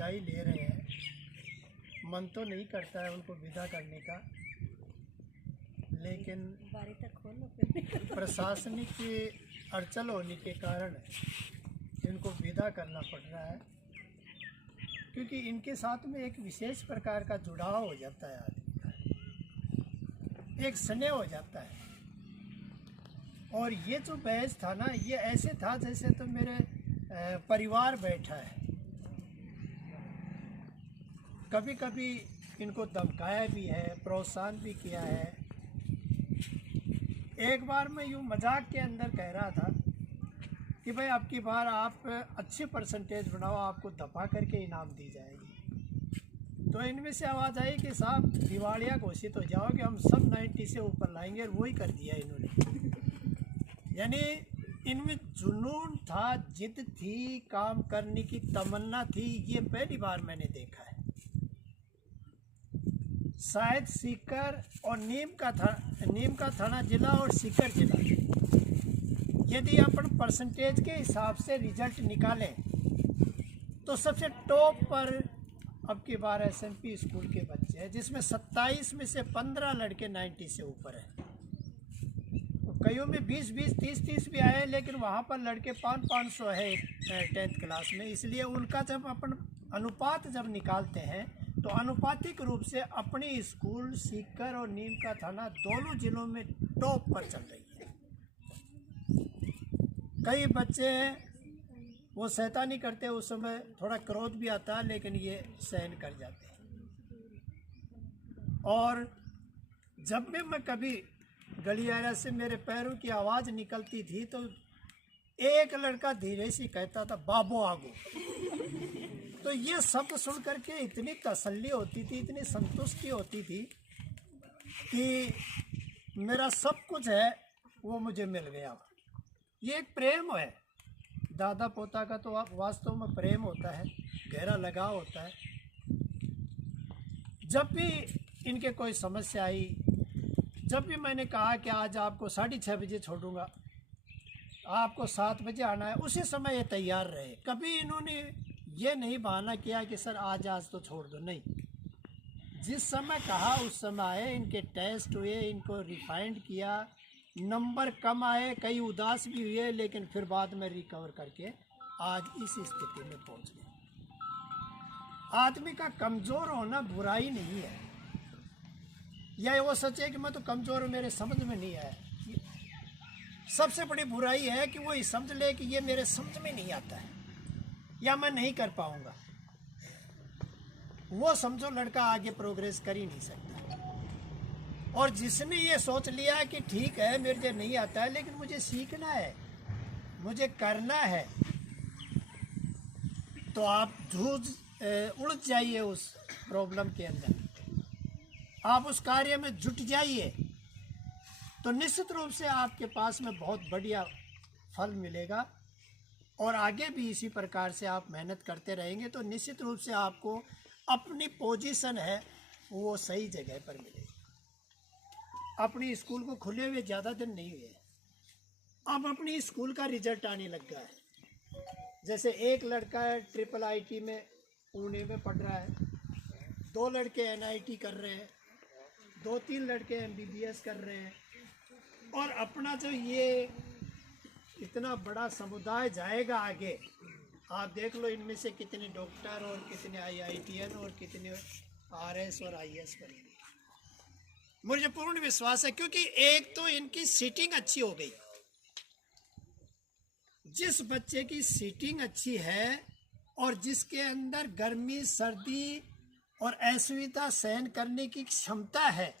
विदाई ले रहे हैं। मन तो नहीं करता है उनको विदा करने का, लेकिन प्रशासनिक अड़चन होने के कारण इनको विदा करना पड़ रहा है, क्योंकि इनके साथ में एक विशेष प्रकार का जुड़ाव हो जाता है आदमी का, एक स्नेह हो जाता है। और ये जो बहस था ना, ये ऐसे था जैसे तो मेरे परिवार बैठा है। कभी कभी इनको धमकाया भी है, प्रोत्साहन भी किया है। एक बार मैं यूँ मजाक के अंदर कह रहा था कि भाई अब की बार आप अच्छे परसेंटेज बनाओ, आपको दफा करके इनाम दी जाएगी। तो इनमें से आवाज़ आई कि साहब दिवालिया घोषित हो जाओ कि हम सब 90 से ऊपर लाएंगे, और वही कर दिया इन्होंने। यानी इनमें जुनून था, जिद थी, काम करने की तमन्ना थी। ये पहली बार मैंने देखा है। शायद सीकर और नीम का थाना जिला और सीकर जिला, यदि अपन परसेंटेज के हिसाब से रिजल्ट निकालें तो सबसे टॉप पर अब की बार SMP स्कूल के बच्चे हैं, जिसमें 27 में से 15 लड़के 90 से ऊपर हैं। तो कईयों में 20-20, 30-30 भी आए, लेकिन वहाँ पर लड़के 500 है 10th क्लास में। इसलिए उनका जब अपन अनुपात जब निकालते हैं तो अनुपातिक रूप से अपनी स्कूल सीकर और नीम का थाना दोनों जिलों में टॉप पर चल रही है। कई बच्चे हैं वो शैतानी करते हैं, उस समय थोड़ा क्रोध भी आता है, लेकिन ये सहन कर जाते हैं। और जब भी मैं कभी गलियारा से मेरे पैरों की आवाज़ निकलती थी तो एक लड़का धीरे से कहता था, बाबू आगो। तो ये शब्द सुन करके इतनी तसल्ली होती थी, इतनी संतुष्टि होती थी कि मेरा सब कुछ है वो मुझे मिल गया। ये एक प्रेम है, दादा पोता का तो वास्तव में प्रेम होता है, गहरा लगाव होता है। जब भी इनके कोई समस्या आई, जब भी मैंने कहा कि आज आपको 6:30 बजे छोड़ूंगा, आपको 7 बजे आना है, उसी समय ये तैयार रहे। कभी इन्होंने ये नहीं बहाना किया कि सर आज तो छोड़ दो, नहीं। जिस समय कहा उस समय आए। इनके टेस्ट हुए, इनको रिफाइंड किया, नंबर कम आए, कई उदास भी हुए, लेकिन फिर बाद में रिकवर करके आज इस स्थिति में पहुंच गए। आदमी का कमज़ोर होना बुराई नहीं है, या वो सच है कि मैं तो कमज़ोर हूँ, मेरे समझ में नहीं आया। सबसे बड़ी बुराई है कि वो समझ ले कि ये मेरे समझ में नहीं आता है या मैं नहीं कर पाऊंगा। वो समझो लड़का आगे प्रोग्रेस कर ही नहीं सकता। और जिसने ये सोच लिया कि ठीक है मेरे से नहीं आता है, लेकिन मुझे सीखना है, मुझे करना है, तो आप उलझ जाइए उस प्रॉब्लम के अंदर, आप उस कार्य में जुट जाइए, तो निश्चित रूप से आपके पास में बहुत बढ़िया फल मिलेगा। और आगे भी इसी प्रकार से आप मेहनत करते रहेंगे तो निश्चित रूप से आपको अपनी पोजीशन है वो सही जगह पर मिलेगी। अपनी स्कूल को खुले हुए ज़्यादा दिन नहीं हुए, अब अपनी स्कूल का रिजल्ट आने लग गया है। जैसे एक लड़का है IIIT में पुणे में पढ़ रहा है, 2 लड़के NIT कर रहे हैं, 2-3 लड़के MBBS कर रहे हैं। और अपना जो ये इतना बड़ा समुदाय जाएगा आगे, आप देख लो इनमें से कितने डॉक्टर और कितने IITN और कितने RS और IS बनेंगे। मुझे पूर्ण विश्वास है, क्योंकि एक तो इनकी सीटिंग अच्छी हो गई। जिस बच्चे की सीटिंग अच्छी है और जिसके अंदर गर्मी सर्दी और असुविधा सहन करने की क्षमता है।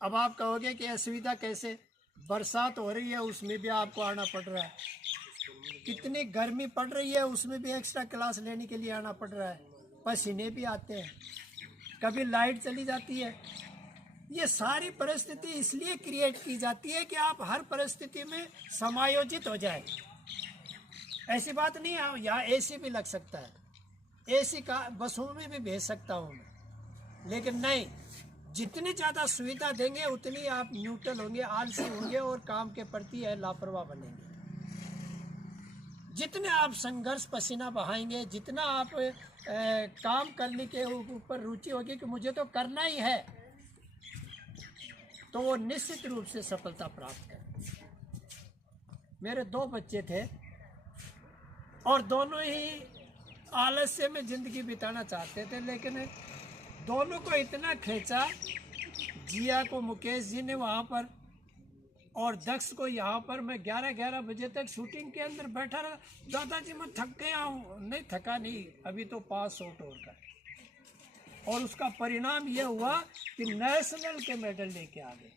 अब आप कहोगे कि असुविधा कैसे, बरसात हो रही है उसमें भी आपको आना पड़ रहा है, कितनी गर्मी पड़ रही है उसमें भी एक्स्ट्रा क्लास लेने के लिए आना पड़ रहा है, पसीने भी आते हैं, कभी लाइट चली जाती है। ये सारी परिस्थिति इसलिए क्रिएट की जाती है कि आप हर परिस्थिति में समायोजित हो जाए। ऐसी बात नहीं है यहाँ AC भी लग सकता है, AC का बसों में भी भेज सकता हूँ मैं, लेकिन नहीं, जितनी ज़्यादा सुविधा देंगे उतनी आप न्यूट्रल होंगे, आलसी होंगे और काम के प्रति लापरवाह बनेंगे। जितने आप संघर्ष पसीना बहाएंगे, जितना आप काम करने के ऊपर रुचि होगी कि मुझे तो करना ही है, तो वो निश्चित रूप से सफलता प्राप्त करें। मेरे 2 बच्चे थे और दोनों ही आलस्य में ज़िंदगी बिताना चाहते थे, लेकिन दोनों को इतना खींचा, जिया को मुकेश जी ने वहाँ पर और दक्ष को यहाँ पर। मैं 11-11 बजे तक शूटिंग के अंदर बैठा रहा। दादाजी मैं थक गया हूँ। नहीं थका नहीं, अभी तो 5 शॉट और का। और उसका परिणाम यह हुआ कि नेशनल के मेडल लेके आ गए।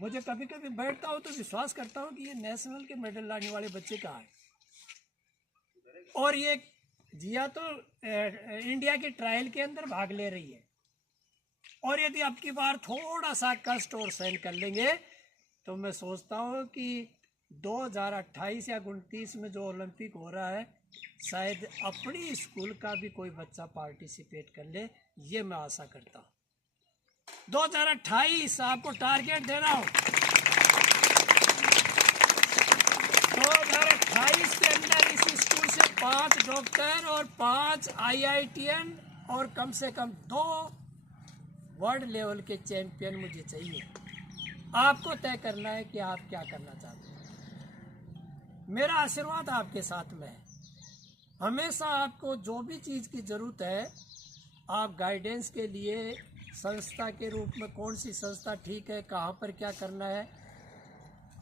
मुझे कभी कभी बैठता हूँ तो विश्वास करता हूँ कि ये नेशनल के मेडल लाने वाले बच्चे कहाँ हैं। और ये जिया तो इंडिया की ट्रायल के अंदर भाग ले रही है। और यदि अब की बार थोड़ा सा कष्ट और सहन कर लेंगे तो मैं सोचता हूँ कि 2028 या 29 में जो ओलंपिक हो रहा है, शायद अपनी स्कूल का भी कोई बच्चा पार्टिसिपेट कर ले, ये मैं आशा करता हूँ। 2028 आपको टारगेट दे रहा हूँ। 2028 के अंदर इस स्कूल से 5 डॉक्टर और 5 IITN और कम से कम 2 वर्ल्ड लेवल के चैंपियन मुझे चाहिए। आपको तय करना है कि आप क्या करना चाहते हैं। मेरा आशीर्वाद आपके साथ में है। हमेशा आपको जो भी चीज़ की ज़रूरत है, आप गाइडेंस के लिए संस्था के रूप में कौन सी संस्था ठीक है, कहाँ पर क्या करना है,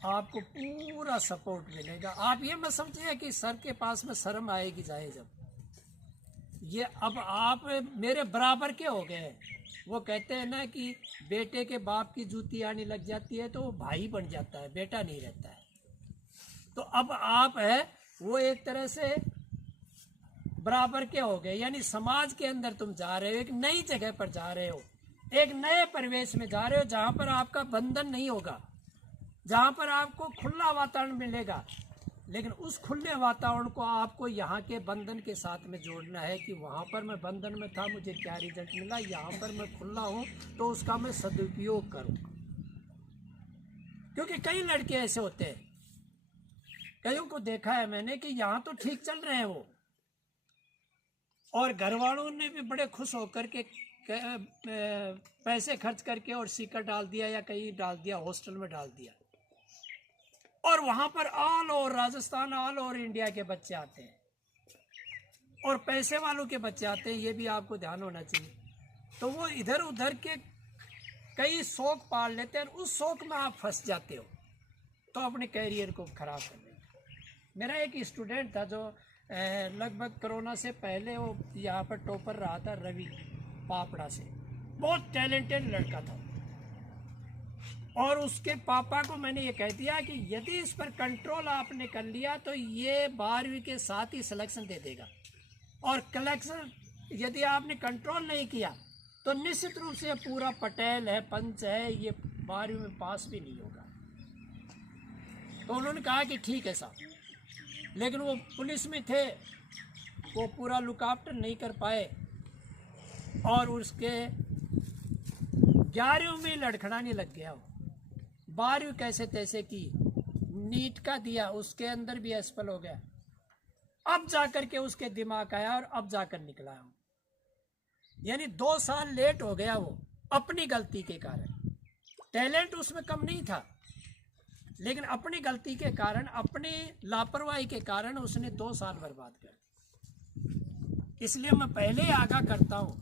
आपको पूरा सपोर्ट मिलेगा। आप ये मत समझिए कि सर के पास में शर्म आएगी जाए जब। ये अब आप मेरे बराबर के हो गए हैं। वो कहते हैं ना कि बेटे के बाप की जूती आने लग जाती है तो वो भाई बन जाता है, बेटा नहीं रहता है। तो अब आप है वो एक तरह से बराबर के हो गए। यानी समाज के अंदर तुम जा रहे हो, एक नई जगह पर जा रहे हो, एक नए परिवेश में जा रहे हो, जहाँ पर आपका बंधन नहीं होगा, जहाँ पर आपको खुला वातावरण मिलेगा। लेकिन उस खुले वातावरण को आपको यहाँ के बंधन के साथ में जोड़ना है कि वहाँ पर मैं बंधन में था, मुझे क्या रिजल्ट मिला, यहाँ पर मैं खुला हूँ तो उसका मैं सदुपयोग करूँ। क्योंकि कई लड़के ऐसे होते हैं, कईयों को देखा है मैंने कि यहाँ तो ठीक चल रहे हैं वो, और घर वालों ने भी बड़े खुश होकर के पैसे खर्च करके और सीकर डाल दिया या कहीं डाल दिया, हॉस्टल में डाल दिया। और वहाँ पर all over Rajasthan, all over India के बच्चे आते हैं और पैसे वालों के बच्चे आते हैं, ये भी आपको ध्यान होना चाहिए। तो वो इधर उधर के कई शौक पाल लेते हैं, उस शौक में आप फंस जाते हो तो अपने कैरियर को खराब कर लेते। मेरा एक स्टूडेंट था जो लगभग कोरोना से पहले वो यहाँ पर टॉपर रहा था, रवि पापड़ा से, बहुत टैलेंटेड लड़का था। और उसके पापा को मैंने ये कह दिया कि यदि इस पर कंट्रोल आपने कर लिया तो ये 12वीं के साथ ही सिलेक्शन दे देगा, और कलेक्शन यदि आपने कंट्रोल नहीं किया तो निश्चित रूप से पूरा पटेल है, पंच है, ये 12वीं में पास भी नहीं होगा। तो उन्होंने कहा कि ठीक है साहब। लेकिन वो पुलिस में थे, वो पूरा लुक आफ्टर नहीं कर पाए और उसके 11वीं में लड़खड़ाने लग गया। वो 12वीं कैसे तैसे की, नीट का दिया, उसके अंदर भी असफल हो गया। अब जाकर के उसके दिमाग आया और अब जाकर निकला हूँ। यानी 2 साल लेट हो गया वो, अपनी गलती के कारण। टैलेंट उसमें कम नहीं था, लेकिन अपनी गलती के कारण, अपनी लापरवाही के कारण उसने 2 साल बर्बाद कर दिए। इसलिए मैं पहले ही आगाह करता हूँ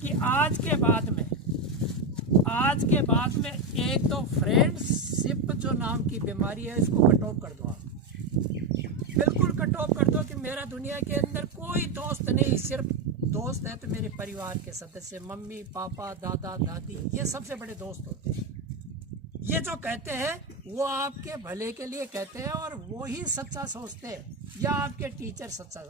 कि आज के बाद में एक तो फ्रेंडशिप जो नाम की बीमारी है, इसको कट ऑफ कर दो। आप बिल्कुल कट ऑफ कर दो कि मेरा दुनिया के अंदर कोई दोस्त नहीं, सिर्फ दोस्त है तो मेरे परिवार के सदस्य, मम्मी पापा दादा दादी, ये सबसे बड़े दोस्त होते हैं। ये जो कहते हैं वो आपके भले के लिए कहते हैं और वो ही सच्चा सोचते हैं, या आपके टीचर सच्चा।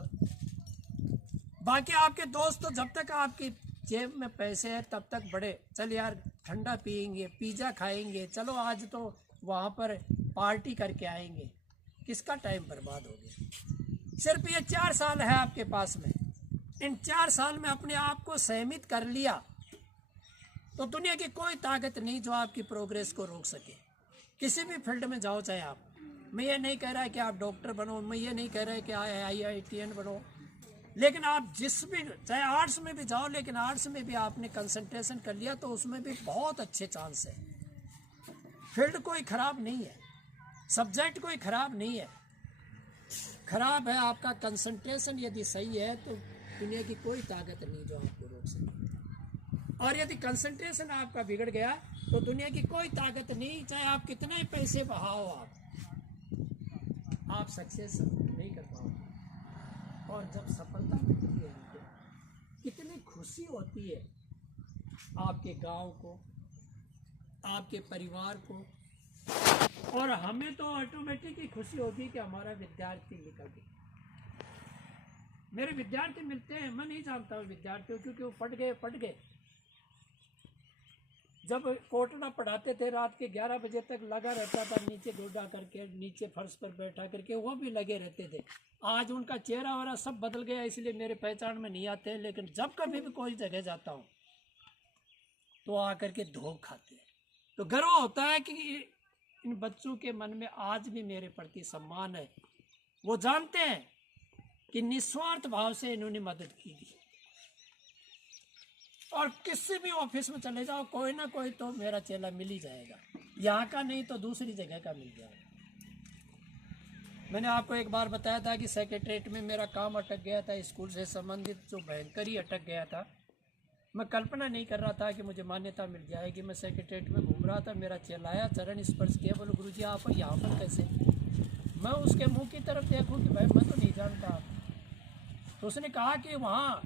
बाकी आपके दोस्त तो जब तक आपकी जेब में पैसे हैं तब तक बड़े, चल यार ठंडा पियेंगे, पिज़्ज़ा खाएंगे, चलो आज तो वहाँ पर पार्टी करके आएंगे। किसका टाइम बर्बाद हो गया। सिर्फ ये 4 साल है आपके पास में, इन 4 साल में अपने आप को सहमित कर लिया तो दुनिया की कोई ताकत नहीं जो आपकी प्रोग्रेस को रोक सके। किसी भी फील्ड में जाओ चाहे आप, मैं ये नहीं कह रहा है कि आप डॉक्टर बनो, मैं ये नहीं कह रहा है कि IITN बनो, लेकिन आप जिस भी, चाहे आर्ट्स में भी जाओ, लेकिन आर्ट्स में भी आपने कंसंट्रेशन कर लिया तो उसमें भी बहुत अच्छे चांस है। फील्ड कोई ख़राब नहीं है, सब्जेक्ट कोई ख़राब नहीं है, ख़राब है आपका कंसंट्रेशन। यदि सही है तो दुनिया की कोई ताकत नहीं जो आपको रोक सके। और यदि कंसंट्रेशन आपका बिगड़ गया तो दुनिया की कोई ताकत नहीं, चाहे आप कितने पैसे बहाओ, आप सक्सेस नहीं कर पाओगे। और जब सफलता मिलती है उनको कितनी खुशी होती है, आपके गांव को, आपके परिवार को, और हमें तो ऑटोमेटिक ही खुशी होती है कि हमारा विद्यार्थी निकल गया। मेरे विद्यार्थी मिलते हैं, मैं नहीं जानता हूँ विद्यार्थियों, क्योंकि वो पढ़ गए। जब कोटना पढ़ाते थे रात के 11 बजे तक लगा रहता था, नीचे डोडा करके, नीचे फर्श पर बैठा करके, वो भी लगे रहते थे। आज उनका चेहरा वगैरह सब बदल गया, इसलिए मेरे पहचान में नहीं आते। लेकिन जब कभी भी कोई जगह जाता हूँ तो आकर के धोख खाते हैं। तो गर्व होता है कि इन बच्चों के मन में आज भी मेरे प्रति सम्मान है। वो जानते हैं कि निस्वार्थ भाव से इन्होंने मदद की थी। और किसी भी ऑफिस में चले जाओ, कोई ना कोई तो मेरा चेला मिल ही जाएगा, यहाँ का नहीं तो दूसरी जगह का मिल जाएगा। मैंने आपको एक बार बताया था कि सेक्रेटरीट में मेरा काम अटक गया था, स्कूल से संबंधित जो भयंकर ही अटक गया था। मैं कल्पना नहीं कर रहा था कि मुझे मान्यता मिल जाएगी। मैं सेक्रेटरीट में घूम रहा था, मेरा चेला आया, चरण स्पर्श किया, बोलो गुरुजी आप यहाँ पर कैसे? मैं उसके मुंह की तरफ देखूँ कि भाई मैं तो नहीं जानता। तो उसने कहा कि वहाँ